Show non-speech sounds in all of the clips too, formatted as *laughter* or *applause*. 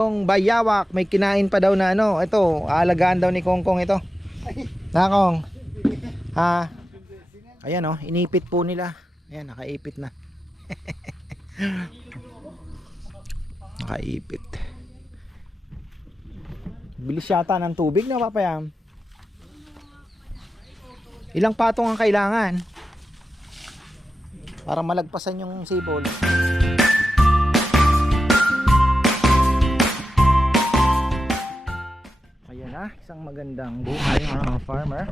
Kong bayawak, may kinain pa daw na ano. Ito, aalagaan daw ni Kongkong ito. Nakong. Ha? Ayan oh, inipit po nila. Ayan, nakaipit na. *laughs* nakaipit. Bilis yata ng tubig na papayam. Ilang patong ang kailangan? Para malagpasan yung sipol. Na, isang magandang buhay mga farmer.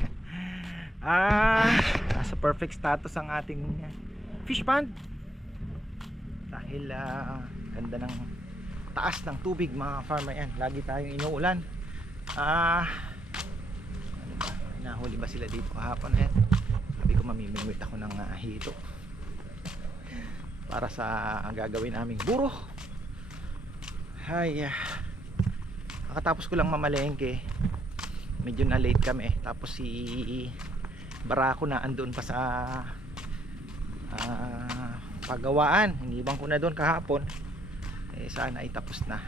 *laughs* ah, nasa perfect status ang ating fish pond. Dahil ah, ganda ng taas ng tubig mga farmer yan. Lagi tayong inuulan. Ah? Nahuli ba sila dito kahapon? Ayan. Sabi ko mamimingwit ako ng ah, hito. Para sa ang gagawin naming buro. Hay, ah. Kakatapos ko lang mamalengke. Medyo na late kami. Tapos si Barako na andun pa sa ah, pagawaan. Hinibang ko na doon kahapon. Eh sana ay tapos na.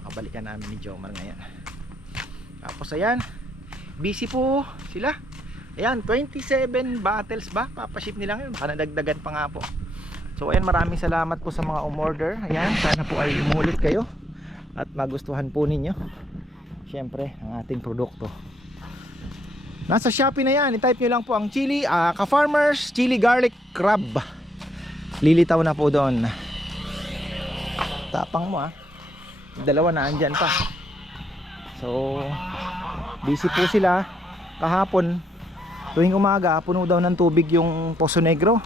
Makabalikan namin ni Jomar ngayon. Tapos ayan. Busy po sila. Ayan, 27 bottles ba? Papaship nila ngayon. Baka nadagdagan pa nga po. So ayan, maraming salamat po sa mga umorder. Ayan, sana po ay umulit kayo at magustuhan po ninyo syempre ang ating produkto. Nasa Shopee na yan. I-type nyo lang po ang chili ah, ka-farmers chili garlic crab. Lilitaw na po doon. Tapang mo ah. Dalawa na andyan pa. So busy po sila. Kahapon tuwing umaga puno daw ng tubig yung Poso Negro.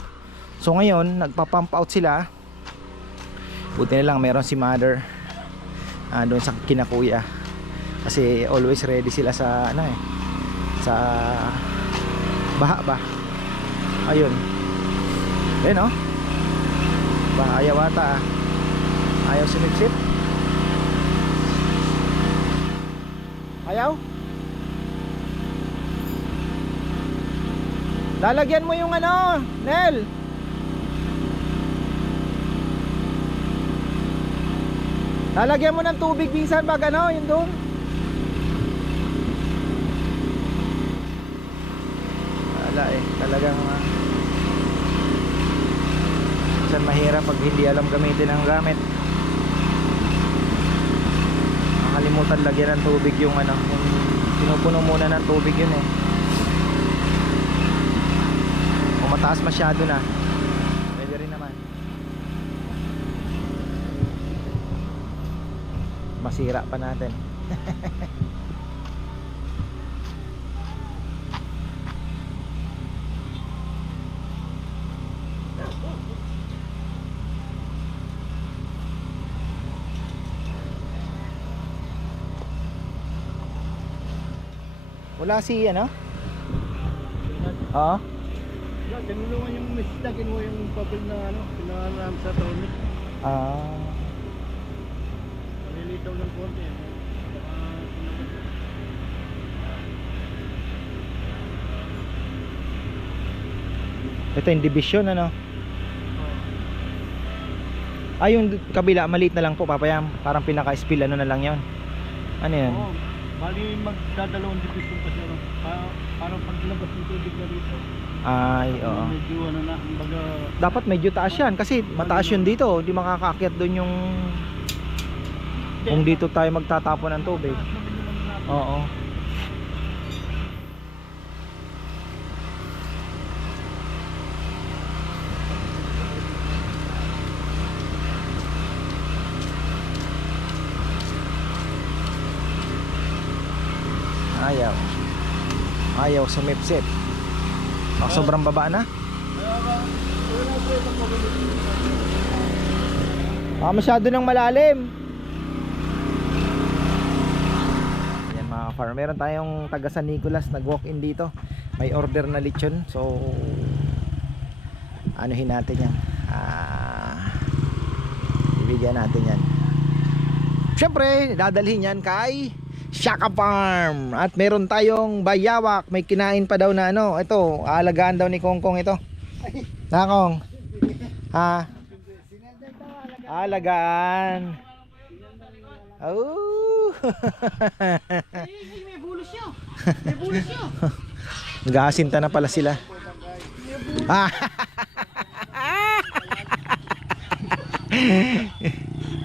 So ngayon nagpa-pump out sila. Buti na lang meron si mother ah, doon sa kinakuya. Kasi always ready sila sa ano eh sa baha ba? Ayun. Ayun oh. Ba ayaw ata ah. ayaw sumipsip ayaw? Lalagyan mo yung ano Nel Lalagyan mo ng tubig minsan pag ano, yun doon. Wala eh, talagang uh, minsan mahirap pag hindi alam gamitin ang gamit. Nakalimutan lagyan ng tubig yung ano, yung pinupuno muna ng tubig yun eh. Kung mataas masyado na, pwede rin naman. Masira pa natin. Wala si ano? Oo. Tinulungan yung misda, kinuha yung papel na ano, pinangalam sa tonic. ah Nilitaw ng konti. eh. Ito yung division ano ah yung kabila maliit na lang po papayam parang pinaka spill ano na lang yon ano yan Oo. Bali magdadalawang division pa siya. Pa- Parang paglabas ng tubig na rito. ay oo Medyo ano na, kumbaga dapat medyo taas yan kasi mataas yun dito di makakaakyat doon yung kung dito tayo magtatapon ng tubig. Oo. Ayaw. Ayaw sumipsip oh, sobrang baba na. Ah, masyado nang malalim. Farmer, meron tayong taga San Nicolas nag-walk-in dito. May order na lechon. So anuhin natin yan. Ah, ibigyan natin yan. Siyempre, dadalhin yan kay Shaka Farm. At meron tayong bayawak, may kinain pa daw na ano. Ito, aalagaan daw ni Kongkong ito. Nakong. Ha? Alagaan. Oh. May bulos yun. May bulos. *laughs* Nagasinta na pala sila. *laughs* Ah.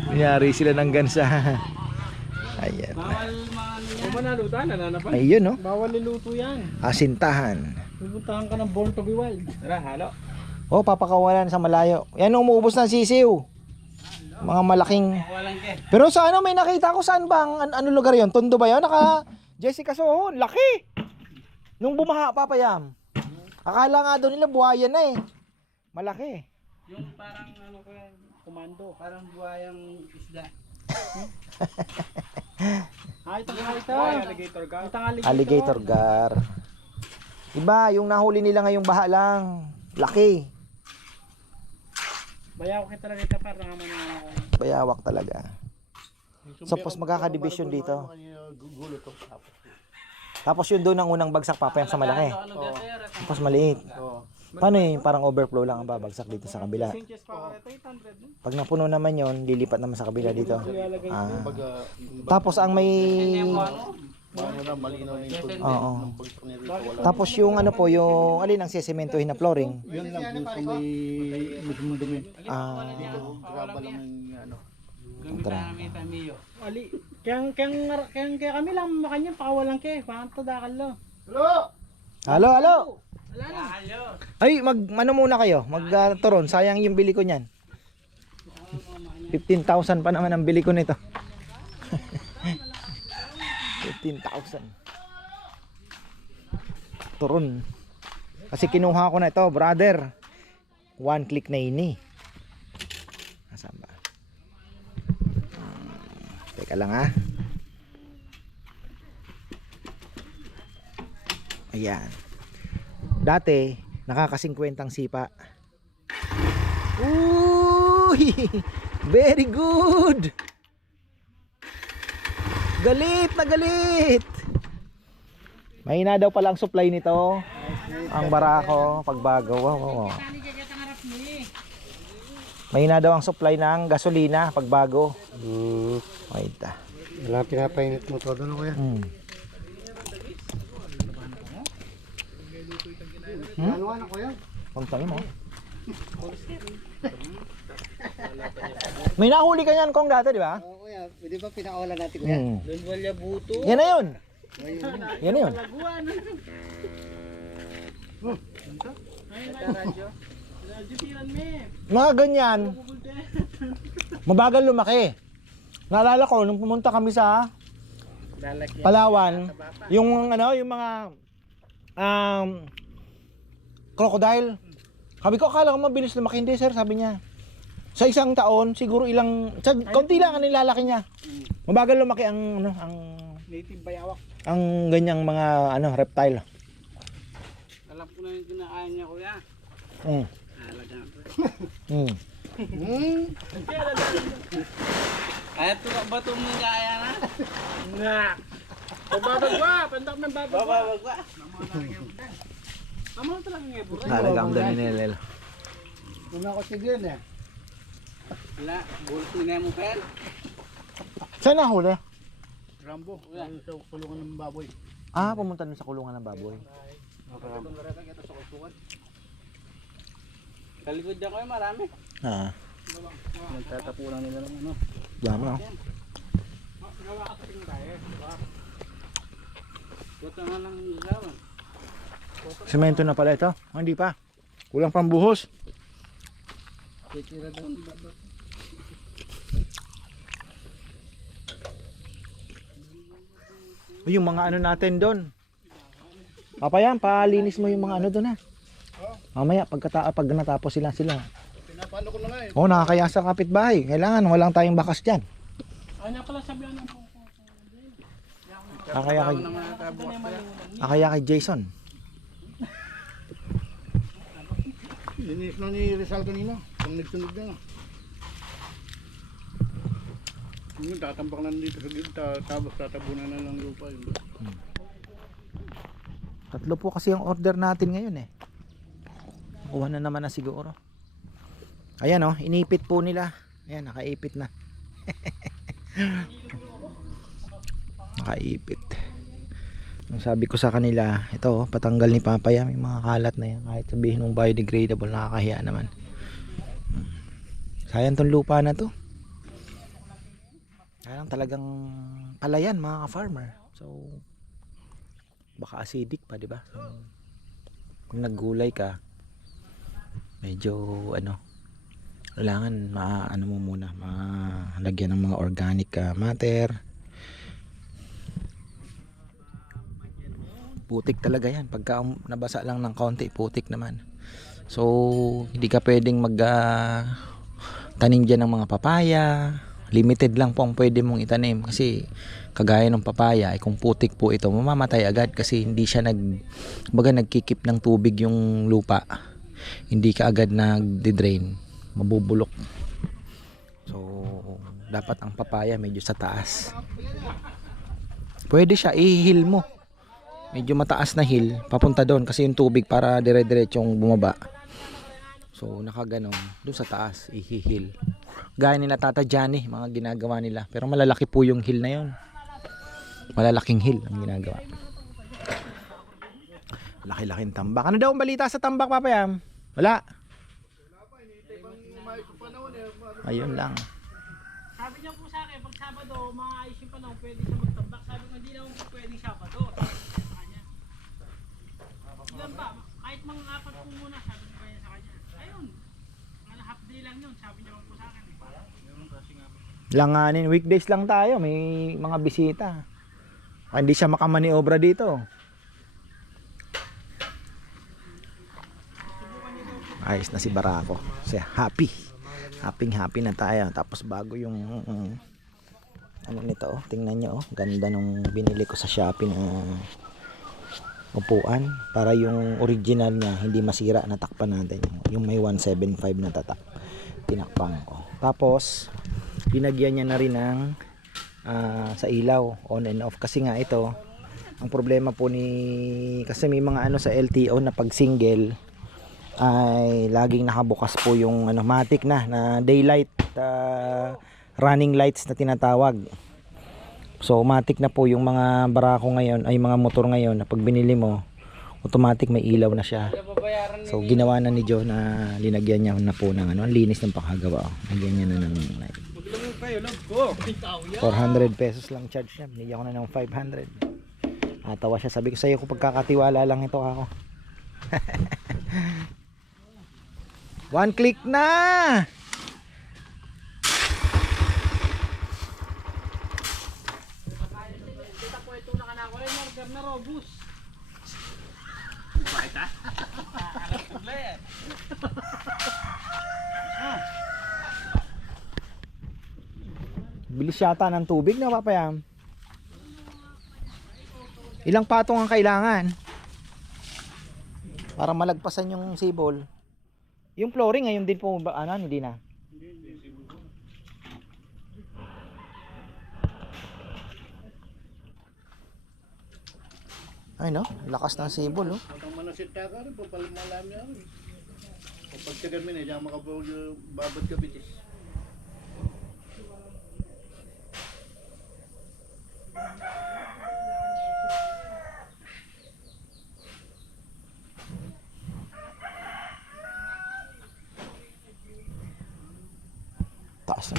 Kunyari sila ng gansa. Ayan. Bawal manalutan, nananapan. Ayun no. Bawal niluto yan. Asintahan. Pupuntahan ka ng Born to be Wild. Tara, halo. Oh, papakawalan sa malayo. Yan umuubos ng sisiw. Mga malaking. Pero sa ano may nakita ko saan bang an- ano lugar 'yon? Tondo ba 'yon? Naka Jessica Sohon, laki. Nung bumaha papayam. Akala nga daw nila buhaya na eh. Malaki. Yung parang ano ko yan, komando. Parang buhayang isda. Ay, *laughs* ito nga ito. Alligator ka. Ito alligator. Alligator gar. Iba, yung nahuli nila ngayong baha lang. Laki. Bayaw kita talaga ito parang naman ano. Bayawak talaga. Suppose magkakadivision dito. Tapos yun doon ang unang bagsak papayam sa malaki. Tapos maliit. Paano yun? Parang overflow lang ang babagsak dito sa kabila. Inches pa ito, 800 no? Pag napuno naman yon, lilipat naman sa kabila dito. Ah. Tapos ang may Oo. Tapos yung ano po, yung alin ang sesementohin na flooring. Yan lang yung sa may mismo dumi. Ah, Graba lang yung ano. kontra. Ali, kaya kaya kaya kaya kami lang makanya pakawalan ke, paano to dakal lo. Halo, halo. Wala na. Halo. Ay, mag ano muna kayo? Mag ah, turon, sayang yung bili ko niyan. 15,000 pa naman ang bili ko nito. 15,000. Turon. Kasi kinuha ko na ito, brother. One click na ini. Nasaan ba? Hmm, Teka lang ha. Ayan. Dati, nakaka-50 ang sipa. Uy! *laughs* Very good! Galit na galit! Mahina daw pala ang supply nito. Ang barako, pagbago. Wow, wow, wow. Mahina daw ang supply ng gasolina pagbago. Hmm. Wait ah. Wala pinapainit mo todo no kuya. Hmm. Ano ano kuya? Puntangin mo. May nahuli ka niyan kong dati, di ba? Oo kuya, pwede ba pinakawalan natin kuya? Hmm. Don walya buto. Yan na yun. Yan na yun. Laguan. Ay, radyo. Radyo tiran me. Mga ganyan, mabagal lumaki. Naalala ko, nung pumunta kami sa. Palawan, yung ano, yung mga um, crocodile. Sabi ko, akala ko mabilis lumaki. Hindi, sir, sabi niya. Sa isang taon, siguro ilang, sa, konti lang ang nilalaki niya. Mabagal lumaki ang, ano, ang, Native bayawak. ang ganyang mga, ano, reptile. Alam ko na yung kinakain niya kuya. Mm. Halaga ko. Mm. Hmm. *laughs* Kaya to ba ito mong kaya na? Nga. Babagwa, pandak ng babagwa. Babagwa. Tama na talaga nga bro. Halaga ang dami nila. Una ko sigyan eh. Wala, bulot na mo pen. Saan nahuli? Rambo. Yung sa kulungan ng baboy. Ah, pumunta dun sa kulungan ng baboy. Kalikod na kayo marami. Ah, Nagtatapunan nila ng ano. dami oh. Buto na lang isaw. Semento na pala ito. Ah, hindi pa. Kulang pang buhos. Titira doon. baba. Yung mga ano natin doon. Papayan, palinis mo yung mga ano doon ha. Mamaya, pagkata pag natapos sila sila. Pinapano ko na nga eh. Oo, oh, nakakaya sa kapitbahay. Kailangan, walang tayong bakas dyan. Ay na pala sabi ano po. Nakakaya kay, yan. nakakaya kay Jason. Linis na ni Rizal kanina. Pang nagsunog na. Yung tatambak na dito sa gilid, ta- tapos tatabunan na ng lupa yun. Tatlo po kasi ang order natin ngayon eh. Kuha na naman na siguro. Ayan oh, inipit po nila. Ayan, nakaipit na. *laughs* nakaipit. Ang sabi ko sa kanila, ito oh, patanggal ni Papa yan, may mga kalat na yan. Kahit sabihin mong biodegradable, nakakahiya naman. Sayang tong lupa na to. Talagang palayan mga ka-farmer. So, baka acidic pa, di ba? So, kung naggulay ka, medyo ano, kailangan ma ano mo muna, malagyan ng mga organic ah, matter. Putik talaga yan. Pagka um- nabasa lang ng konti, putik naman. So, hindi ka pwedeng mag ah, tanim dyan ng mga papaya. Limited lang po ang pwede mong itanim kasi kagaya ng papaya ay kung putik po ito mamamatay agad kasi hindi siya nag baga nagkikip ng tubig yung lupa. Hindi ka agad nagdi-drain mabubulok. So dapat ang papaya medyo sa taas. Pwede siya ihil mo. Medyo mataas na hill papunta doon kasi yung tubig para dire-diretsong bumaba. So nakaganon doon sa taas ihihil gaya nila Tata Johnny mga ginagawa nila. Pero malalaki po yung hill na yon malalaking hill ang ginagawa. Laki-laking tambak. Ano daw ang balita sa tambak papayam wala. Ayun lang. Sabi niya po sa akin, pag Sabado, maayos yung panahon, pwede siya magtambak. Sabi ko, hindi naman po pwedeng Sabado. Sabi ko sa kanya. Ilan ba? Kahit mga apat po muna, sabi ko kanya sa kanya. Ayun. Mga half day lang yun, sabi niya po sa akin. Eh. Langanin. Weekdays lang tayo. May mga bisita. Ah, hindi siya makamaniobra dito. Ayos na si Barako. Siya happy. Happy happy na tayo. Tapos bago yung mm, ano nito oh tingnan nyo oh. Ganda nung binili ko sa Shopee na upuan. Para yung original niya hindi masira natakpan natin. Yung may 175 na tatak. Tinakpan ko. Tapos binagyan niya na rin ng ah, sa ilaw on and off. Kasi nga ito ang problema po ni kasi may mga ano sa LTO na pag single ay laging nakabukas po yung ano matic na na daylight ah, running lights na tinatawag. So automatic na po yung mga barako ngayon ay mga motor ngayon na pag binili mo automatic may ilaw na siya. So ginawa na ni Joe na linagyan niya na po ng ano, linis ng pakagawa. Lagyan niya na ng like, 400 pesos lang charge niya. Binigyan ko na ng 500. Natawa siya. Sabi ko sa iyo kung pagkakatiwala lang ito ako. *laughs* One click na! Kita *laughs* po ito na kanako rin, order na robust. Bakit ha? Bilis yata ng tubig na papayam. Ilang patong ang kailangan? Para malagpasan yung sibol. Yung flooring ngayon din po ano hindi na? Ay no, lakas ng sibol oh. Niya rin. Kapag tagal mo na, diyan makabawag yung babad ka bitis.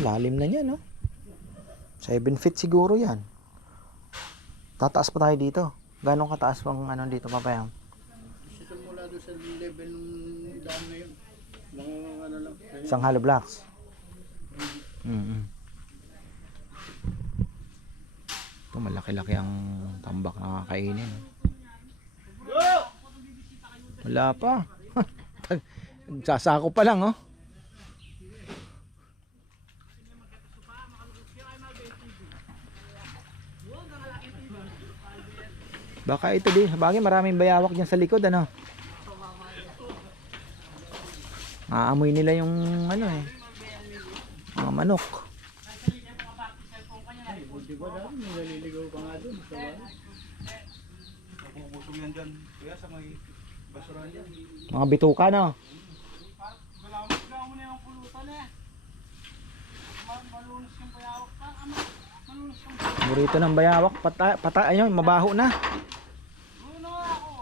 Lalim na niya, no? 7 feet siguro yan. Tataas pa tayo dito. Ganong kataas pang ano dito, papayam? Ito mula doon sa level ng dam na yun. Lang ano lang. Isang hollow blocks. Mm Ito malaki-laki ang tambak na kakainin. Wala pa. *laughs* Sasako pa lang, oh. Baka ito din. Bagay maraming bayawak dyan sa likod, ano? Aamoy nila yung ano eh. Mga manok. Mga bituka no. Burrito ng bayawak. Pata, pata, ayun, mabaho na. Bruno ako.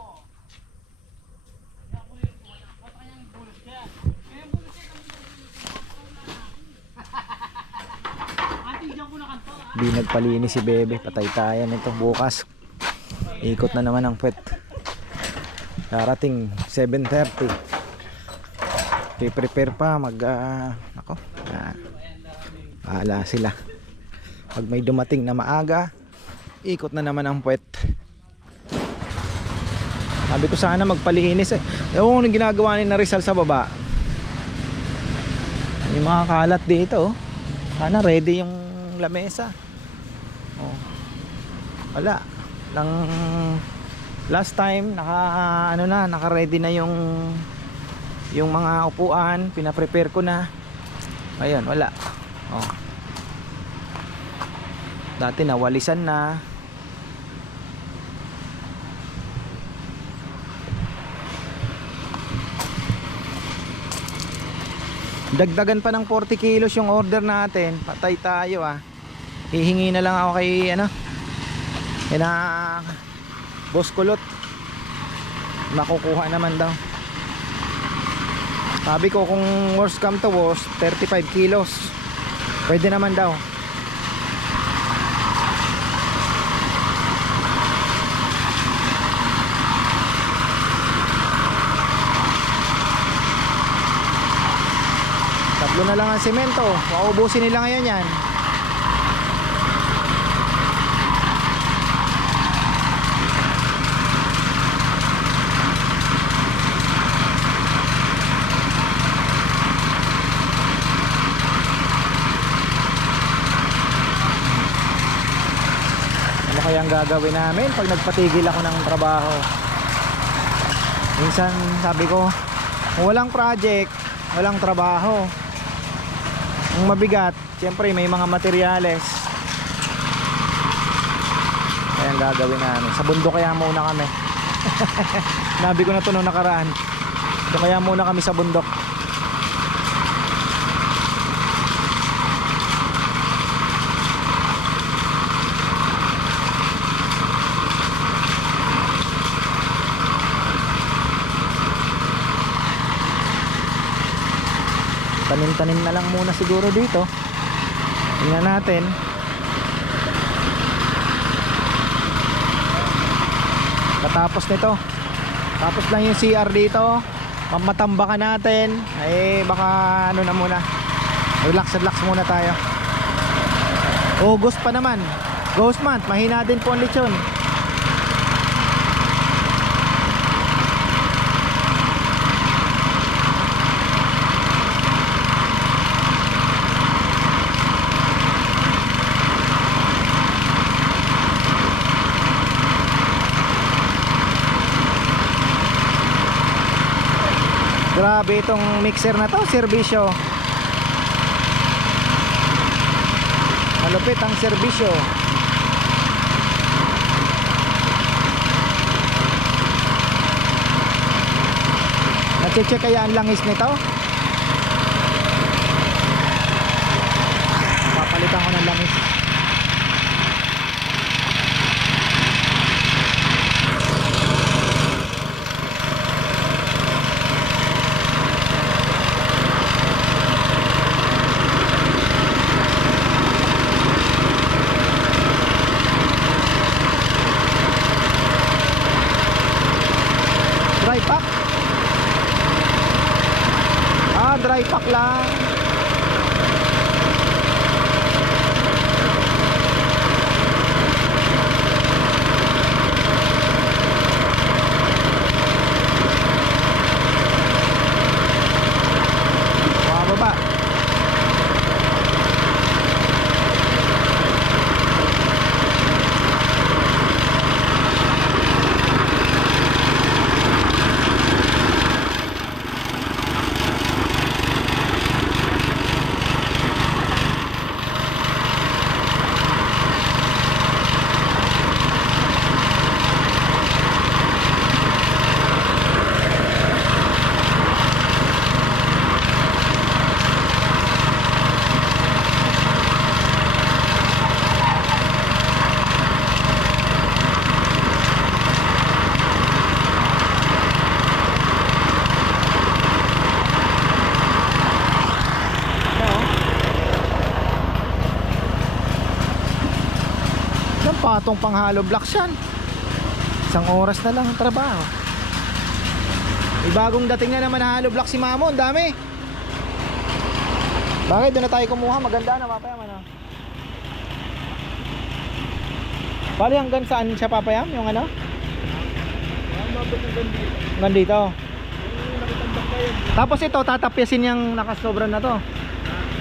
Kaya ako yung wala. Baka yung bulos niya. Kaya yung bulos niya kami Ate, diyan ko na kanto. ah. Di nagpalinis si Bebe. Patay tayo nito bukas. Ikot na naman ang puwet. Darating 7.30. Pre-prepare pa. Mag, ah, ako. Ah, bahala sila. Pag may dumating na maaga, ikot na naman ang puwet. Sabi ko sana magpalinis eh. Ewan ko anong ginagawa ni na Rizal sa baba. Yung mga kalat dito oh. Sana ready yung lamesa. Oh. Wala. Lang last time naka ano na, naka-ready na yung yung mga upuan, pina-prepare ko na. Ayun, wala. Oh. Dati nawalisan na. Dagdagan pa ng 40 kilos yung order natin. Patay tayo ah. Hihingi na lang ako kay ano. Kina Boss Kulot. Makukuha naman daw. Sabi ko kung worst come to worst, 35 kilos. Pwede naman daw. Tatlo na lang ang semento. Maubusin nila ngayon yan. Kaya ang gagawin namin pag nagpatigil ako ng trabaho? Minsan sabi ko, kung walang project, walang trabaho. Ang mabigat, siyempre may mga materyales. Kaya ang gagawin namin. Sa bundok kaya muna kami. *laughs* Nabi ko na ito nung nakaraan. Doon kaya muna kami sa bundok. Tanim-tanim na lang muna siguro dito. Tingnan natin. Katapos nito. Tapos lang yung CR dito. Mamatambakan natin. Eh baka ano na muna. Relax relax muna tayo. August pa naman. Ghost month. Mahina din po ang lechon. Grabe itong mixer na to, serbisyo. Malupit ang serbisyo. Nache-check kaya ang langis nito? Papalitan ko ng langis. Dry pack? Ah, dry pack lang. Mga baba. Patong pang hollow blocks yan. Isang oras na lang ang trabaho. May bagong dating na naman na hollow block si Mamo, ang dami. Bakit doon na tayo kumuha? Maganda na papayam ano. Bali hanggang saan siya papayam? Yung ano? Hanggang dito. Tapos ito, tatapyasin yung nakasobra na to.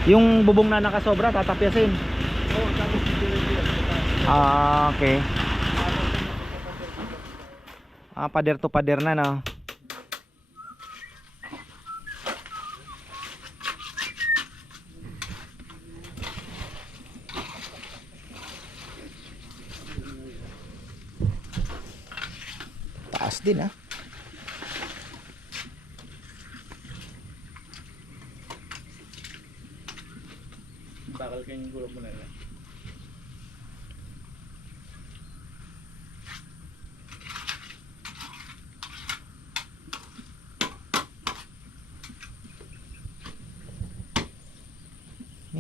Yung bubong na nakasobra, tatapyasin. Ah, okay. Ah, pader to pader na, no? Taas din, ah. Bakal kayong gulo mo na.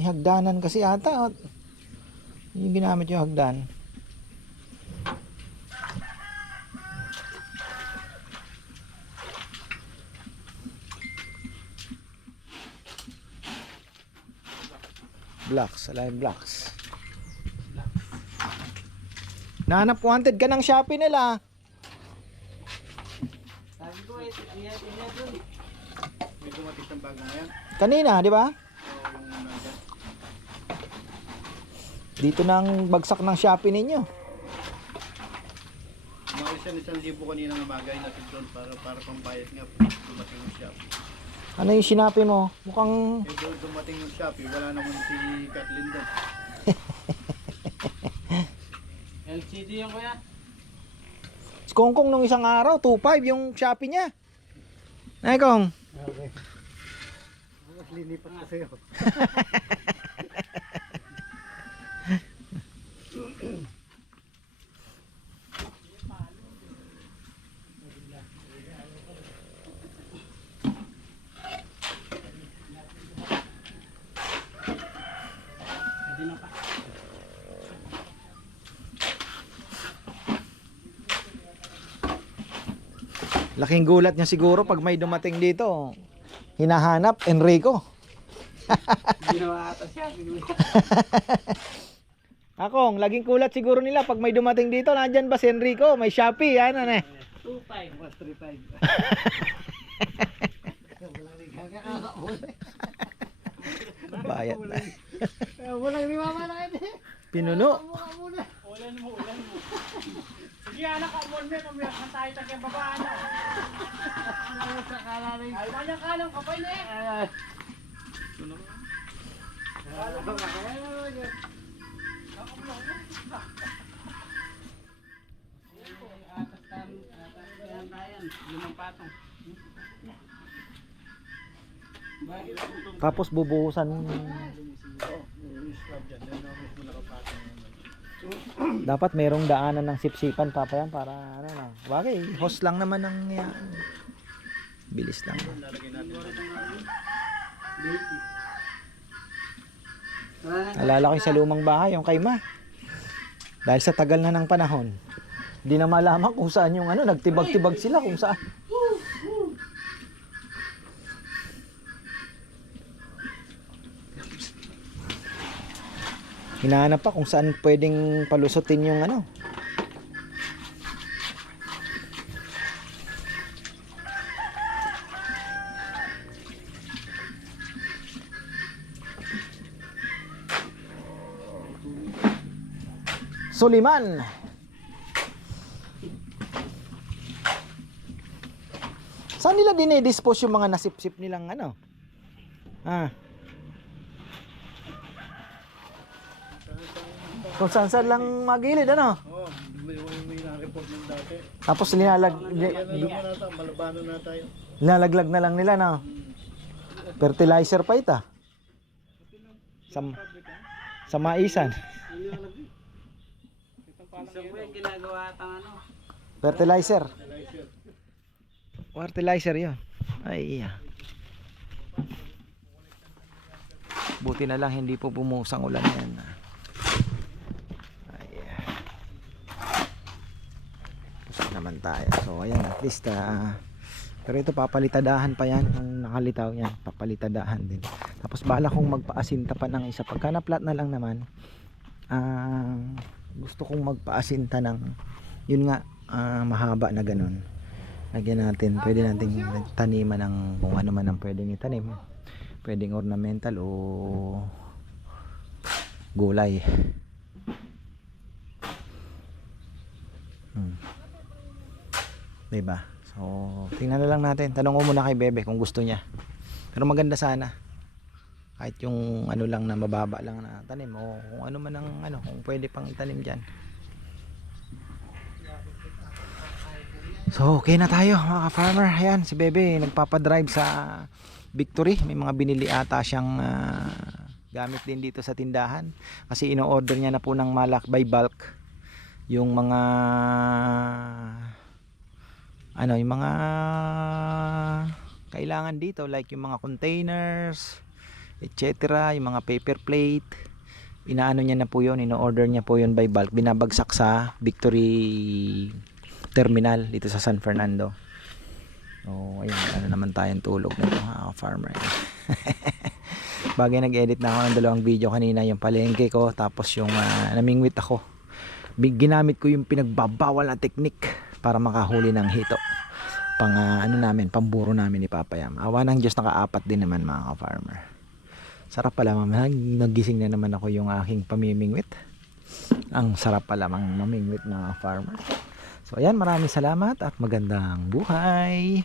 May hagdanan kasi ata. oh. Yung ginamit yung hagdan. Blocks, alive blocks. Nahanap wanted ka ng Shopee nila. Sabi ko, eh, iya, iya dun. May dumating ng bago ngayon. Kanina, di ba? So, yung nandyan. Dito nang bagsak ng Shopee ninyo. Umalis yan isang libo kanina ng umaga yung natin doon para, para pambayad nga. Dumating yung Shopee. Ano yung sinapi mo? Mukhang Eh doon dumating yung Shopee, wala naman si Kathleen doon. *laughs* LCD yung kuya. si Kongkong nung isang araw, 2.5 yung Shopee niya. Ay, Kong. Okay. Linipat kasi ako. Laking gulat niya siguro pag may dumating dito. Hinahanap, Enrico. Ginawa ata siya. *laughs* Akong, laging kulat siguro nila pag may dumating dito. Nandyan ba si Enrico? May Shopee, ano eh. 2.5. Mas 3.5. Bayad na. Walang limama na kayo. Pinuno. Ulan mo, ulan mo. Sige anak, amon mo, na tayo tayo baba na. Ay, wala kalang kapay na. Limang patong. Tapos bubuhusan. Dapat merong daanan ng sipsipan papa yan para ano na. Bagay, host lang naman ng yan. Bilis lang. Alala ko yung sa lumang bahay, yung kay Ma. Dahil sa tagal na ng panahon, hindi na malaman kung saan yung ano, nagtibag-tibag sila kung saan. Hinahanap pa kung saan pwedeng palusutin yung ano. Suliman. Saan nila dinidispose yung mga nasipsip nilang ano? Ah. Kung saan saan lang magilid ano? Oo, may, may, may na-report ng dati. Tapos linalag, Yan na malabano na tayo. linalaglag na lang nila no? Fertilizer pa ita. Sa, sa maisan. Isang kuya, ginagawa atang ano. Fertilizer. Fertilizer. Fertilizer yun. Ay iya. Buti na lang hindi po bumusang ulan yan. Ay, naman tayo. So ayan at least ah, pero ito papalitadahan pa yan. Yung nakalitaw yan papalitadahan din. Tapos bala kong magpaasinta pa ng isa. Pagka na na lang naman ah, gusto kong magpaasinta ng yun nga ah, mahaba na ganun. Lagyan natin pwede nating taniman ng kung ano man ang pwedeng itanim pwedeng ornamental o gulay. Hmm. Diba? So tingnan na lang natin. Tanong ko muna kay Bebe kung gusto niya. Pero maganda sana. Kahit yung ano lang na mababa lang na tanim o kung ano man ang ano kung pwede pang itanim dyan. So okay na tayo mga ka-farmer. Ayan si Bebe nagpapadrive sa Victory. May mga binili ata siyang ah, gamit din dito sa tindahan. Kasi ino-order niya na po ng malak by bulk. Yung mga ano yung mga kailangan dito like yung mga containers etc yung mga paper plate. Inaano niya na po yun ino-order niya po yun by bulk. Binabagsak sa Victory Terminal dito sa San Fernando. Oh ayun ano naman tayong tulog na mga farmer. *laughs* Bagay nag-edit na ako ng dalawang video kanina yung palengke ko tapos yung ah, namingwit ako. Ginamit ko yung pinagbabawal na technique para makahuli ng hito. Pang ah, ano namin pamburo namin ni Papayam awa ng Diyos nakaapat din naman mga ka-farmer. Sarap pala mama Nag- nagising na naman ako yung aking pamimingwit. Ang sarap pala mang mamingwit mga farmer so ayan maraming salamat at magandang buhay